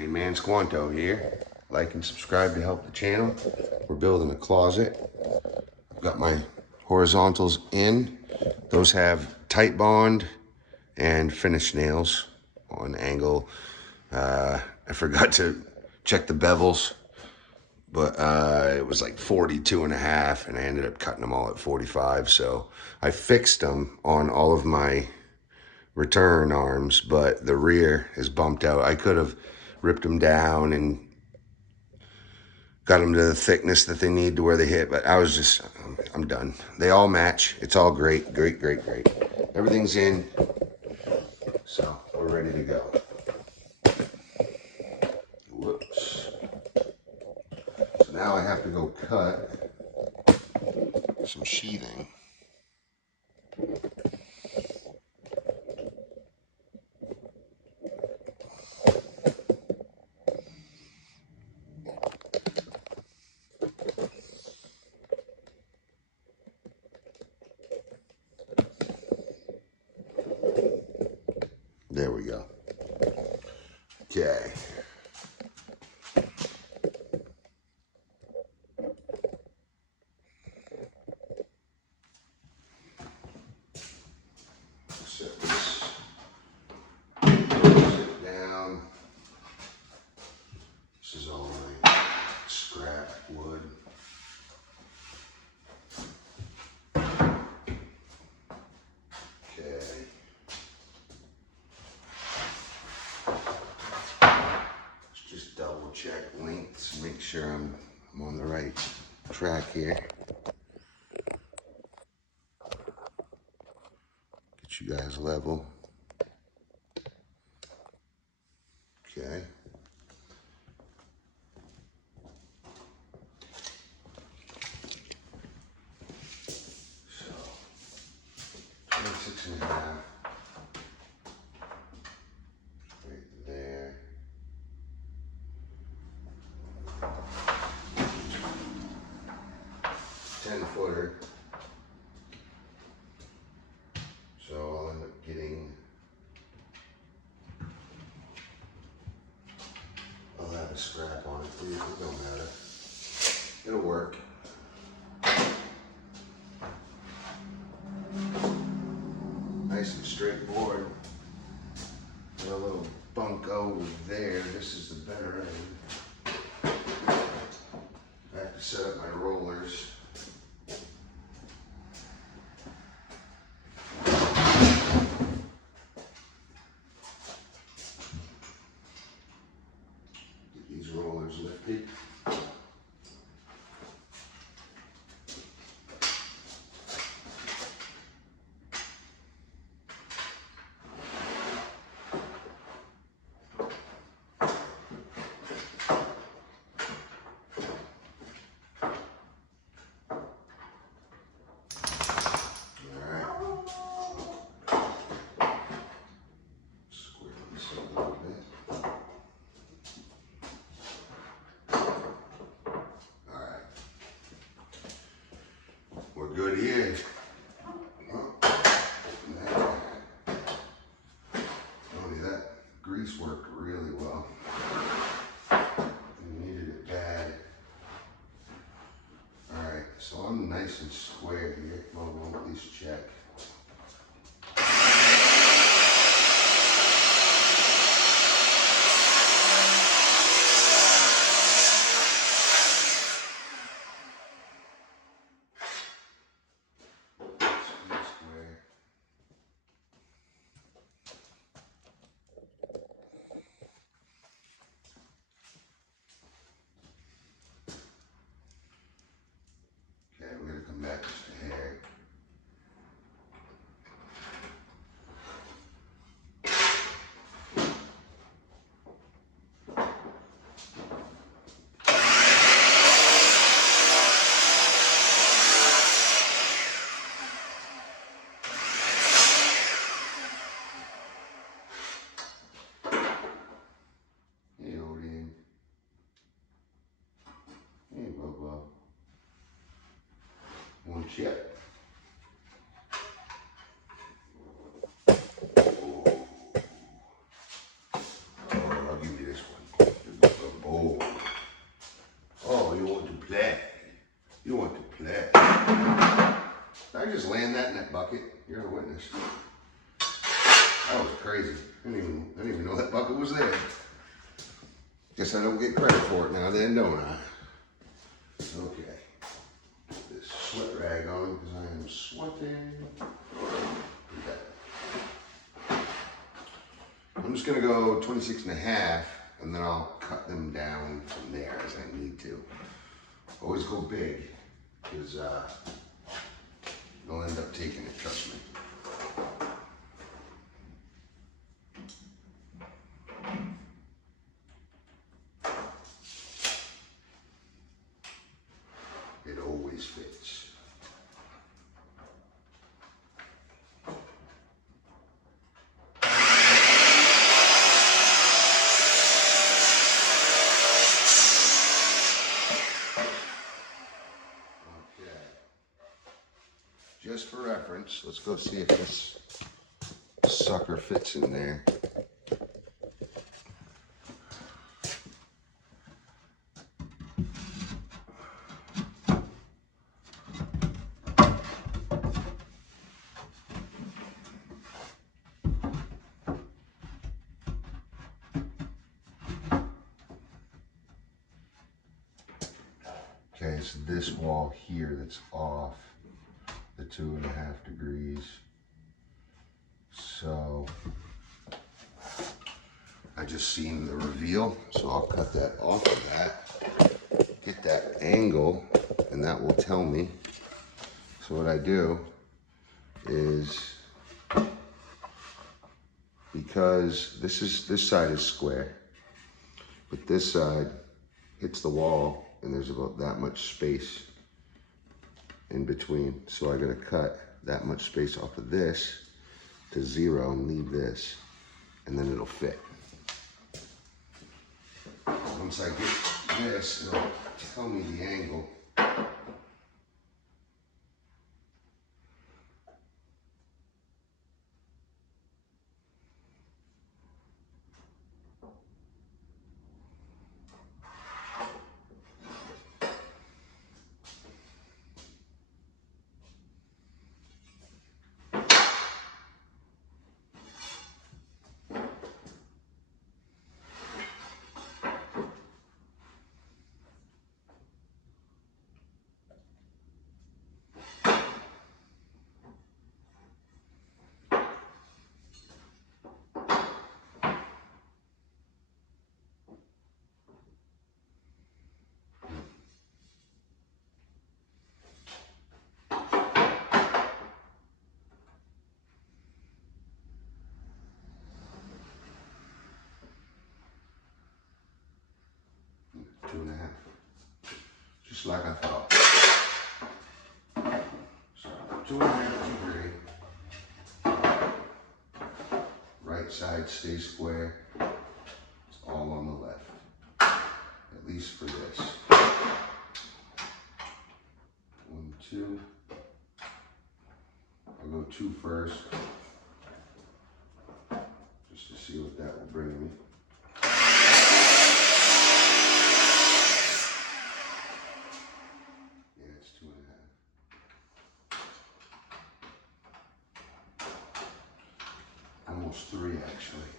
Main man Squanto here. Like and subscribe to help the channel. We're building a closet. I've got my horizontals in. Those have tight bond and finish nails on angle. I forgot to check the bevels, but it was like 42.5, and I ended up cutting them all at 45. So I fixed them on all of my return arms, but the rear is bumped out. I could have ripped them down and got them to the thickness that they need to where they hit, but I was just, I'm done. They all match. It's all great, great, great, great. Everything's in, so we're ready to go. Whoops. So now I have to go cut some sheathing. There we go. Okay. Set this down. This is all my scrap wood. Okay. Just double check lengths, make sure I'm on the right track here. Get you guys level. Okay. So 26.5 right there. 10-footer. So I'll end up getting, I'll have a scrap on it too, it don't matter. It'll work. Nice and straightforward. Got a little bunk over there. This is the better end. I have to set up my rollers. Get these rollers lifted. We're good here. That grease worked really well. We needed it bad. Alright, so I'm nice and square here. Well, we'll at least check. We're going to come back just a hair. Hey, Odin. Hey, Bobo. One chip. I'll give you this one. I didn't even know that bucket was there. Guess I don't get credit for it now then, don't I? Okay. Put this sweat rag on because I am sweating. Okay. I'm just gonna go 26.5 and then I'll cut them down from there as I need to. Always go big because you'll end up taking it, trust me. It always fits. Just for reference, let's go see if this sucker fits in there. Okay, it's this wall here that's off the 2.5 degrees. So I just seen the reveal, so I'll cut that off of that, get that angle, and that will tell me. So what I do is, because this side is square, but this side hits the wall and there's about that much space in between. So I'm gonna cut that much space off of this to 0 and leave this, and then it'll fit. Once I get this, it'll tell me the angle. Just like I thought. So 2.5 degree. Right side stays square. It's all on the left. At least for this. 1, 2. I'll go 2 first. Just to see what that will bring me. Almost 3 actually.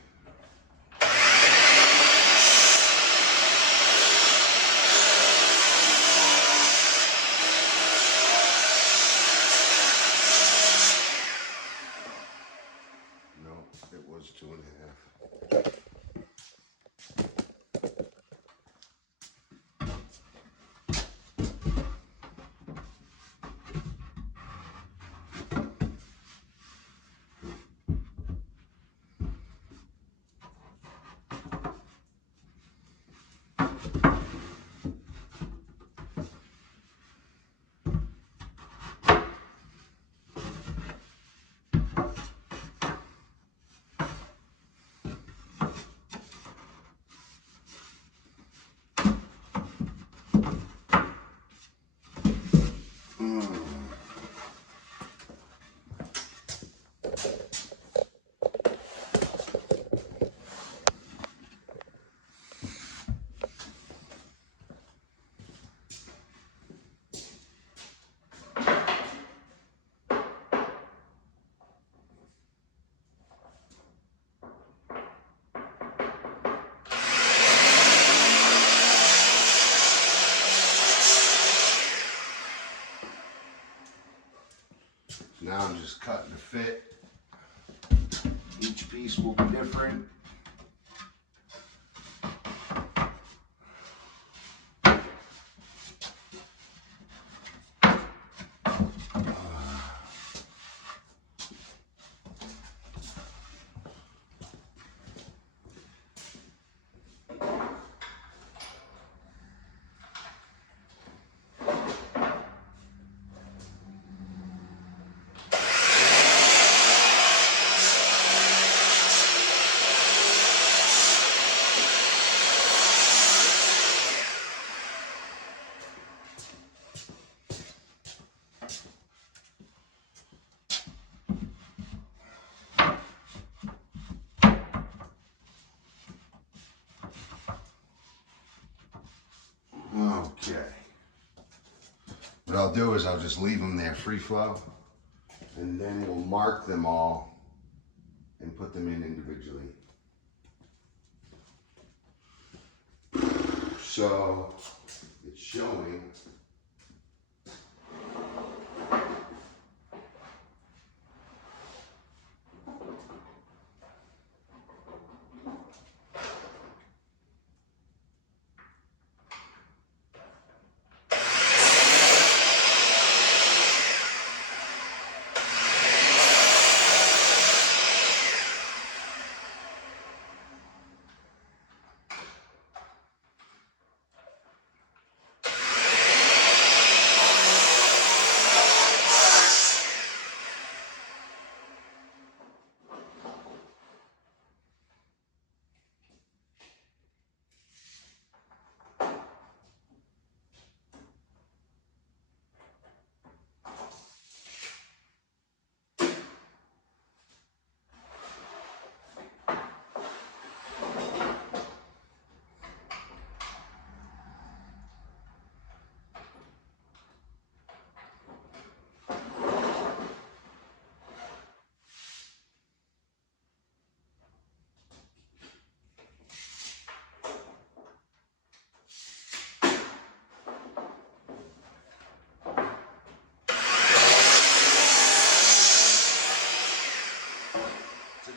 No, it was 2.5. cut to fit. Each piece will be different. Okay. What I'll do is I'll just leave them there free flow, and then we'll mark them all and put them in individually. So it's showing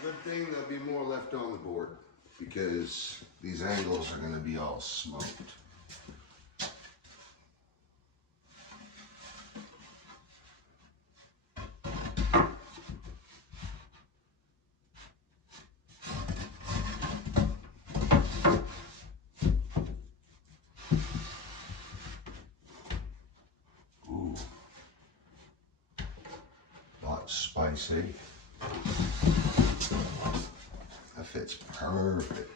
good thing there'll be more left on the board because these angles are going to be all smoked. Ooh, that's spicy. That fits perfect.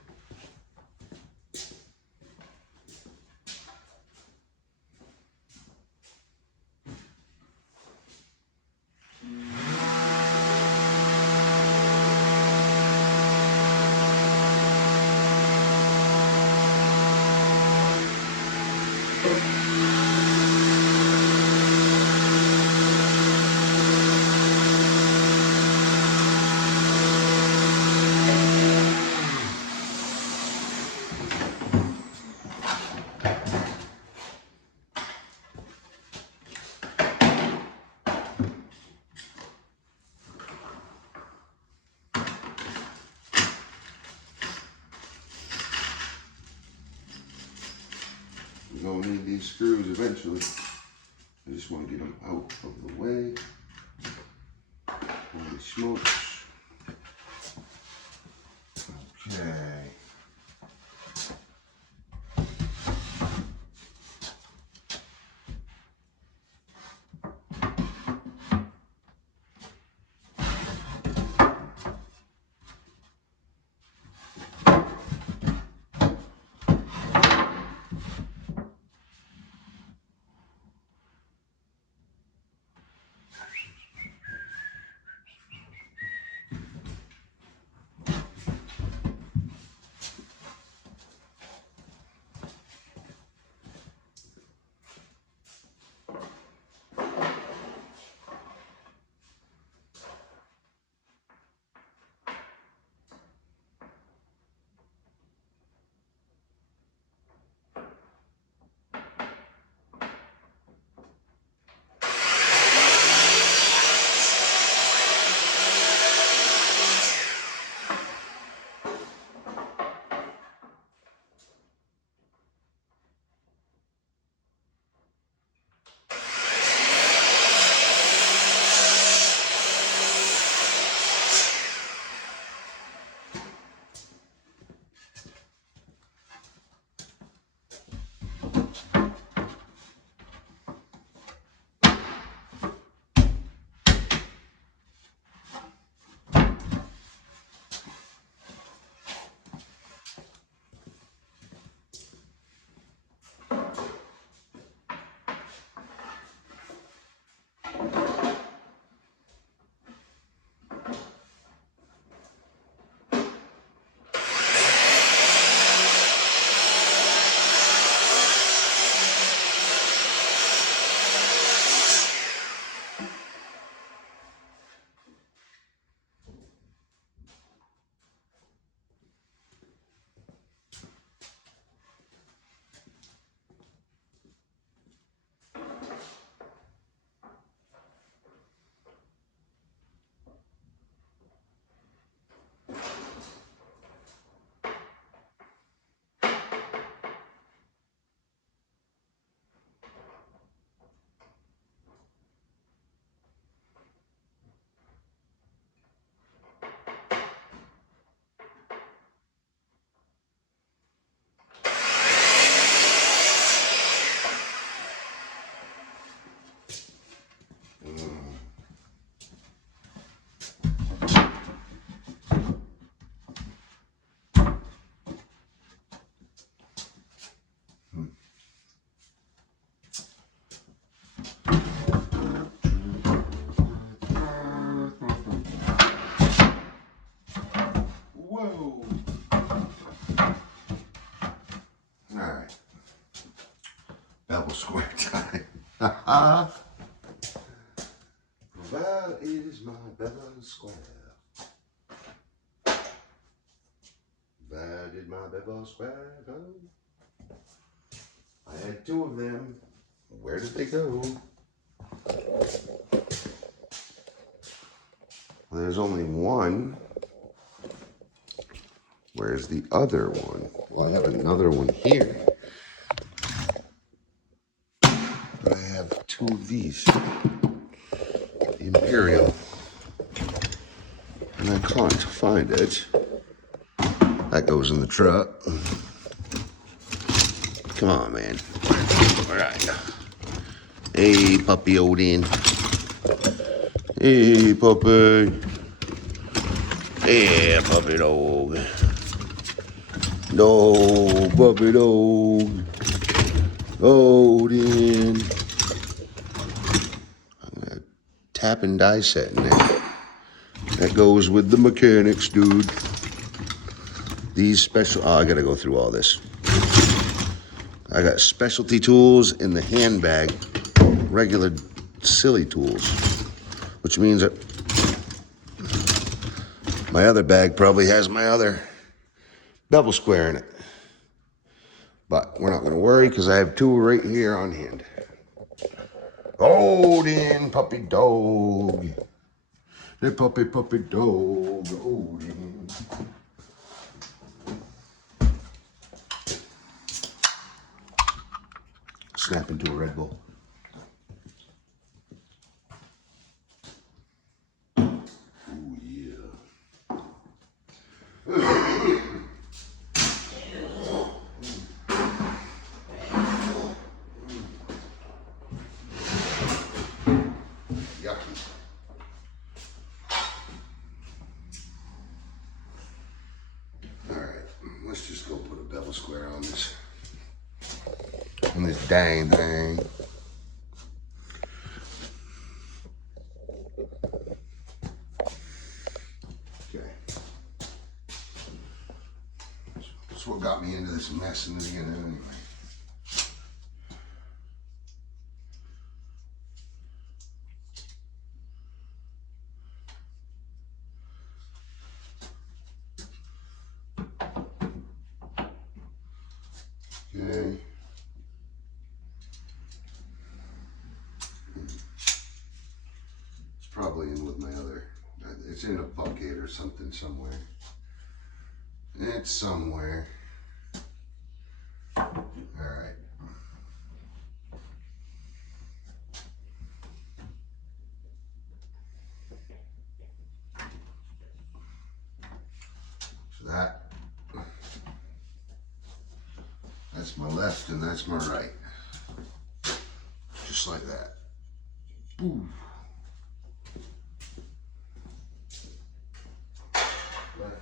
We're going to need these screws eventually. I just want to get them out of the way. Holy smokes. Okay. Well, it is my Bevel Square. Where did my Bevel Square go? I had two of them. Where did they go? Well, there's only one. Where's the other one? Well, I have another one here. But I have two of these. The Imperial. And I can't find it. That goes in the truck. Come on, man. All right. Hey, puppy Odin. Hey, puppy. Hey, puppy dog. No, puppy dog. Odin. I'm gonna tap and die setting there. That goes with the mechanics, dude. These special, oh, I gotta go through all this. I got specialty tools in the handbag, regular silly tools, which means that my other bag probably has my other bevel square in it. But we're not gonna worry because I have two right here on hand. Odin, puppy dog. The puppy dog, Odin. Snap into a Red Bull. Oh yeah. Yucky. All right, let's just go put a bevel square on this dang thing. Okay. That's what got me into this mess in the beginning anyway. Okay. It's probably in with my other. It's in a bucket or something somewhere. It's somewhere. All right. So that's my left and that's my right. Just like that. Boom. Left.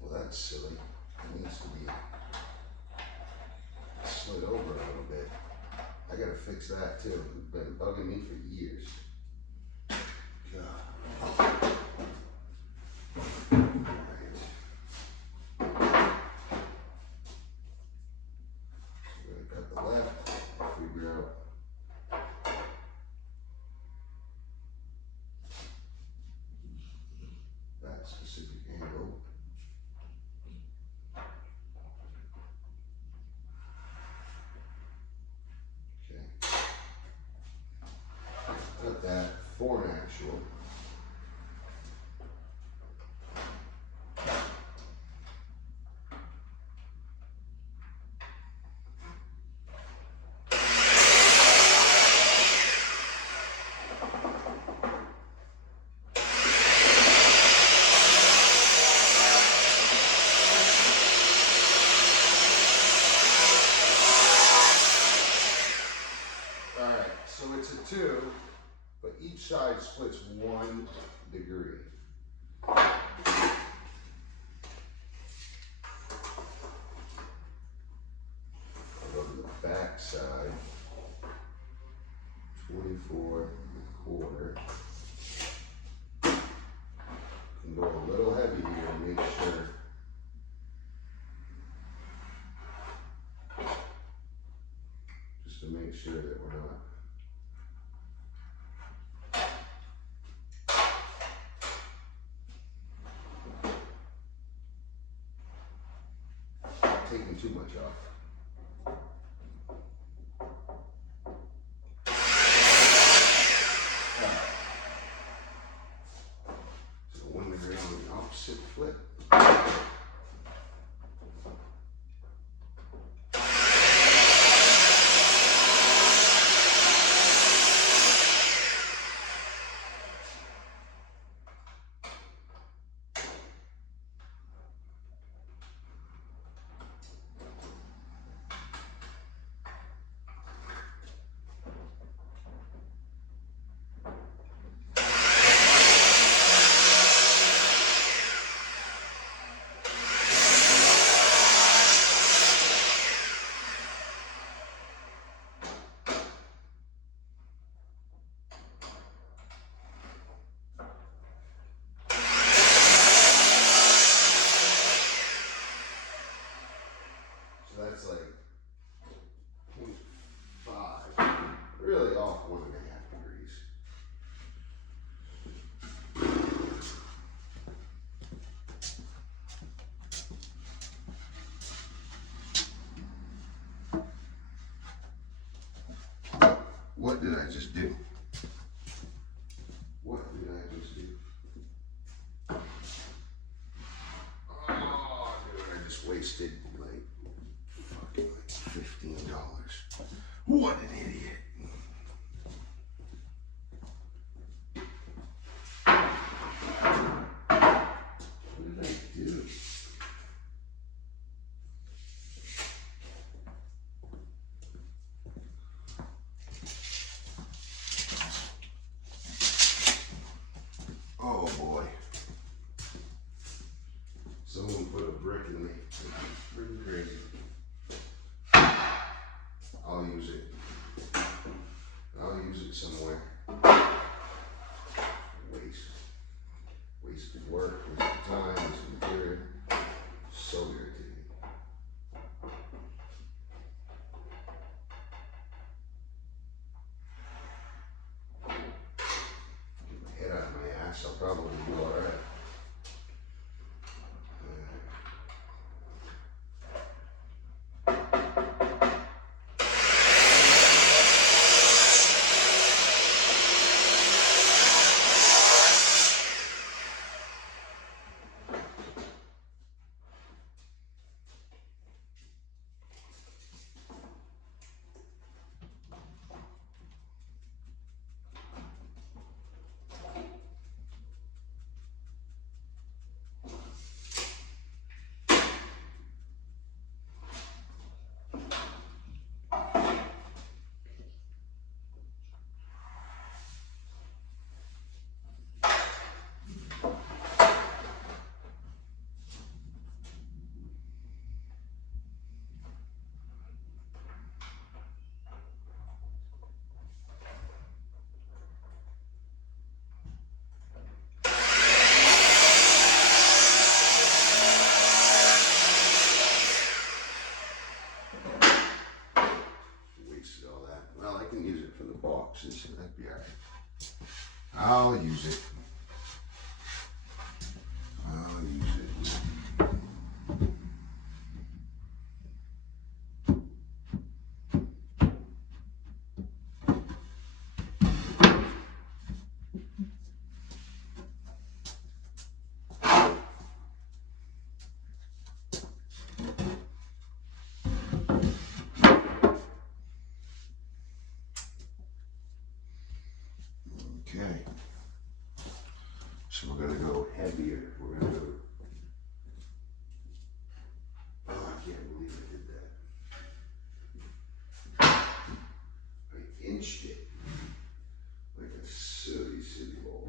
Well, that's silly. It needs to be slid over a little bit. I gotta fix that too. It's been bugging me for years. God. Cut the left, figure out that specific angle. Okay. Cut that for an actual. So it's a 2, but each side splits 1 degree. make sure that we're not taking too much off. So when we're on the opposite flip, so that's like 0.5, really off 1.5 degrees. What did I just do? What did I just do? Oh, dude, I just wasted like fucking like $15. What an idiot. What did I do? Oh boy. Someone put a brick in me. It's pretty crazy. I'll use it. I'll use it somewhere. Wasted work, wasted time, wasted material. So irritating. Get my head out of my ass, I'll probably do alright. Well, I can use it for the boxes, so that'd be alright. I'll use it. I'll use it. Okay. So we're going to go heavier. We're going to go. Oh, I can't believe I did that. I inched it like a silly, silly ball.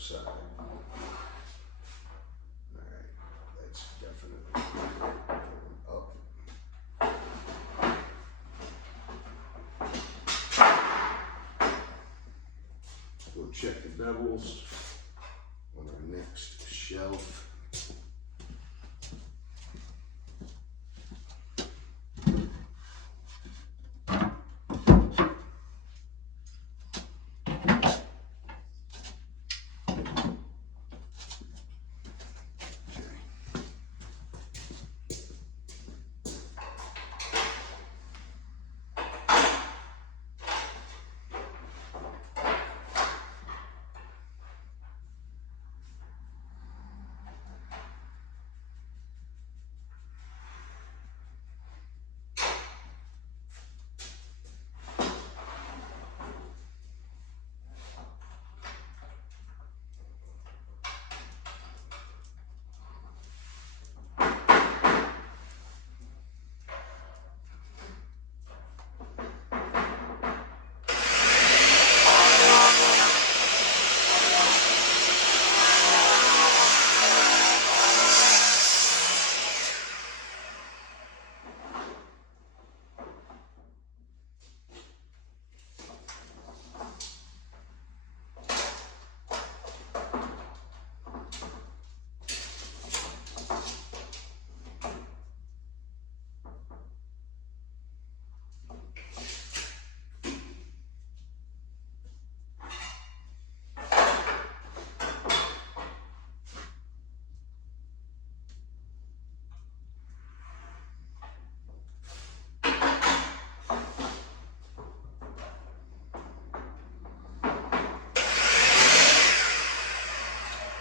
side. Alright, that's definitely up. Go check the bevels on our next shelf.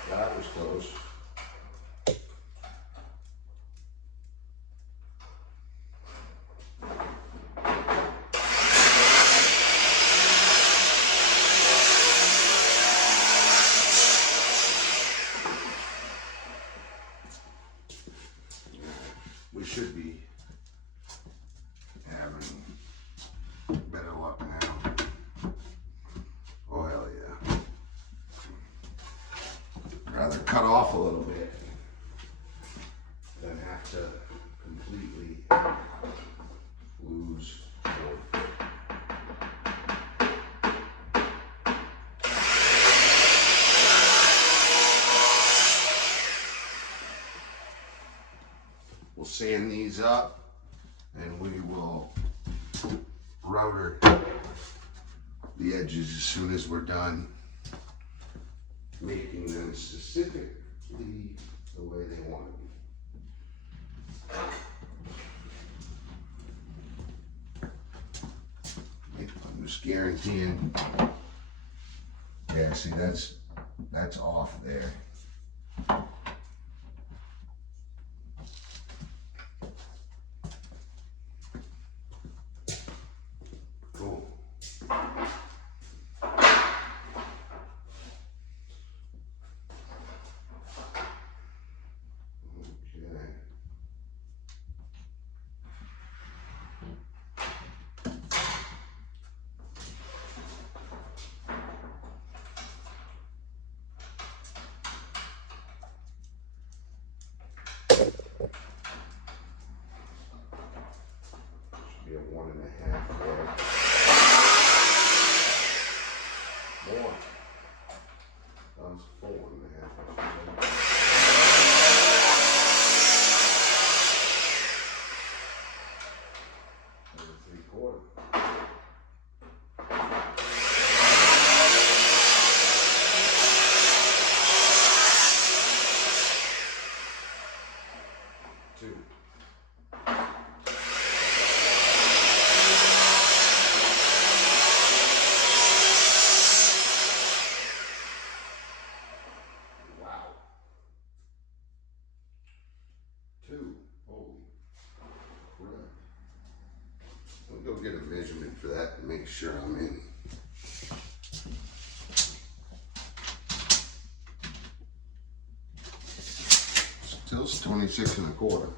That was close. We should be having better luck now. Oh, hell yeah. Rather cut off a little bit than have to completely lose. We'll sand these up and we will router the edges as soon as we're done making them specifically the way they want to be. I'm just guaranteeing. Yeah, see, that's off there. Cool. Be a 1.5 there. More. That was 4.5. That was 3/4. Two. Two. Holy crap. Let me go get a measurement for that and make sure I'm in. Still's 26.25.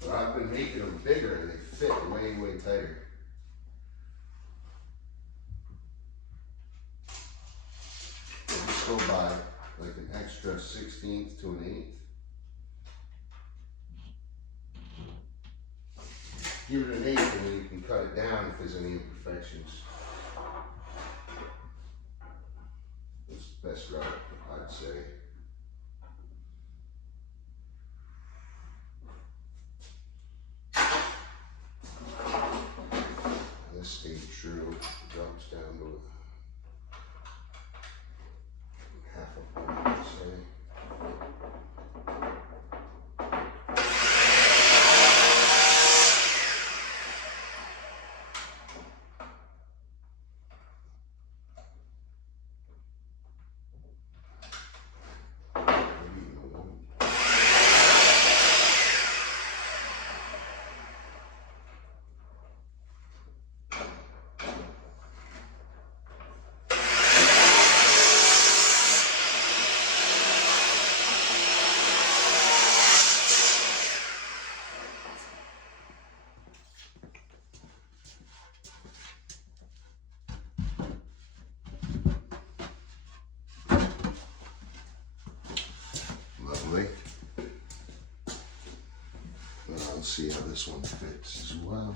But I've been making them bigger and they fit way, way tighter. just go by like an extra 1/16 to an 1/8. Give it an 1/8 and then you can cut it down if there's any imperfections. That's the best route, I'd say. This stays true, drops down to half a point, I'd say. Lovely. Let's see how this one fits as well.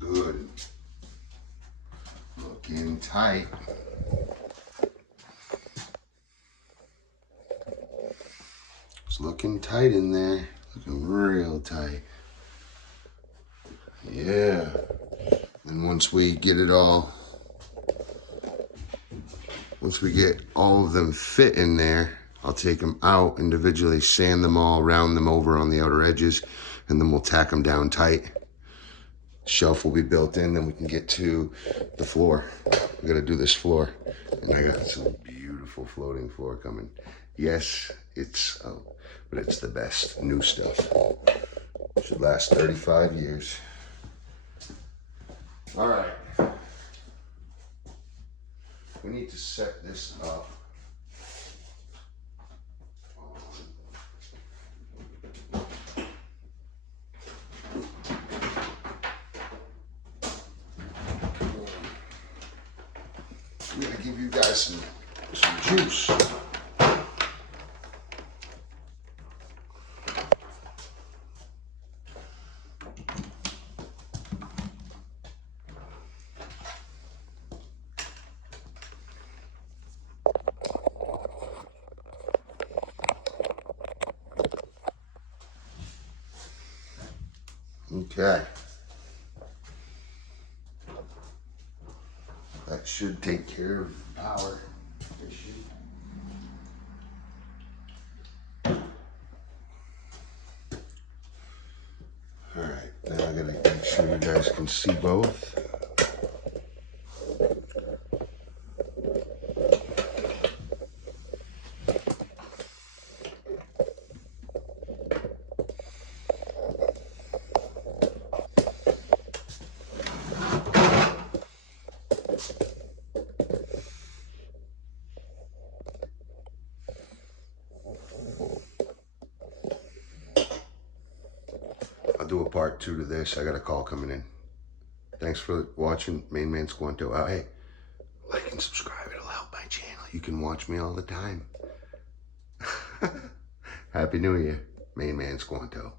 Good. Looking tight. It's looking tight in there. Looking real tight. Yeah. And once we get all of them fit in there, I'll take them out individually, sand them all, round them over on the outer edges, and then we'll tack them down tight. Shelf will be built in, then we can get to the floor. We gotta do this floor. And I got some beautiful floating floor coming. Yes, but it's the best new stuff. Should last 35 years. All right. We need to set this up. I'm gonna give you guys some juice. Okay. That should take care of the power issue. All right, now I gotta make sure you guys can see both. do a part 2 to this. I got a call coming in. Thanks for watching Main Man Squanto. Oh, hey, like and subscribe. It'll help my channel. You can watch me all the time. Happy New Year, Main Man Squanto.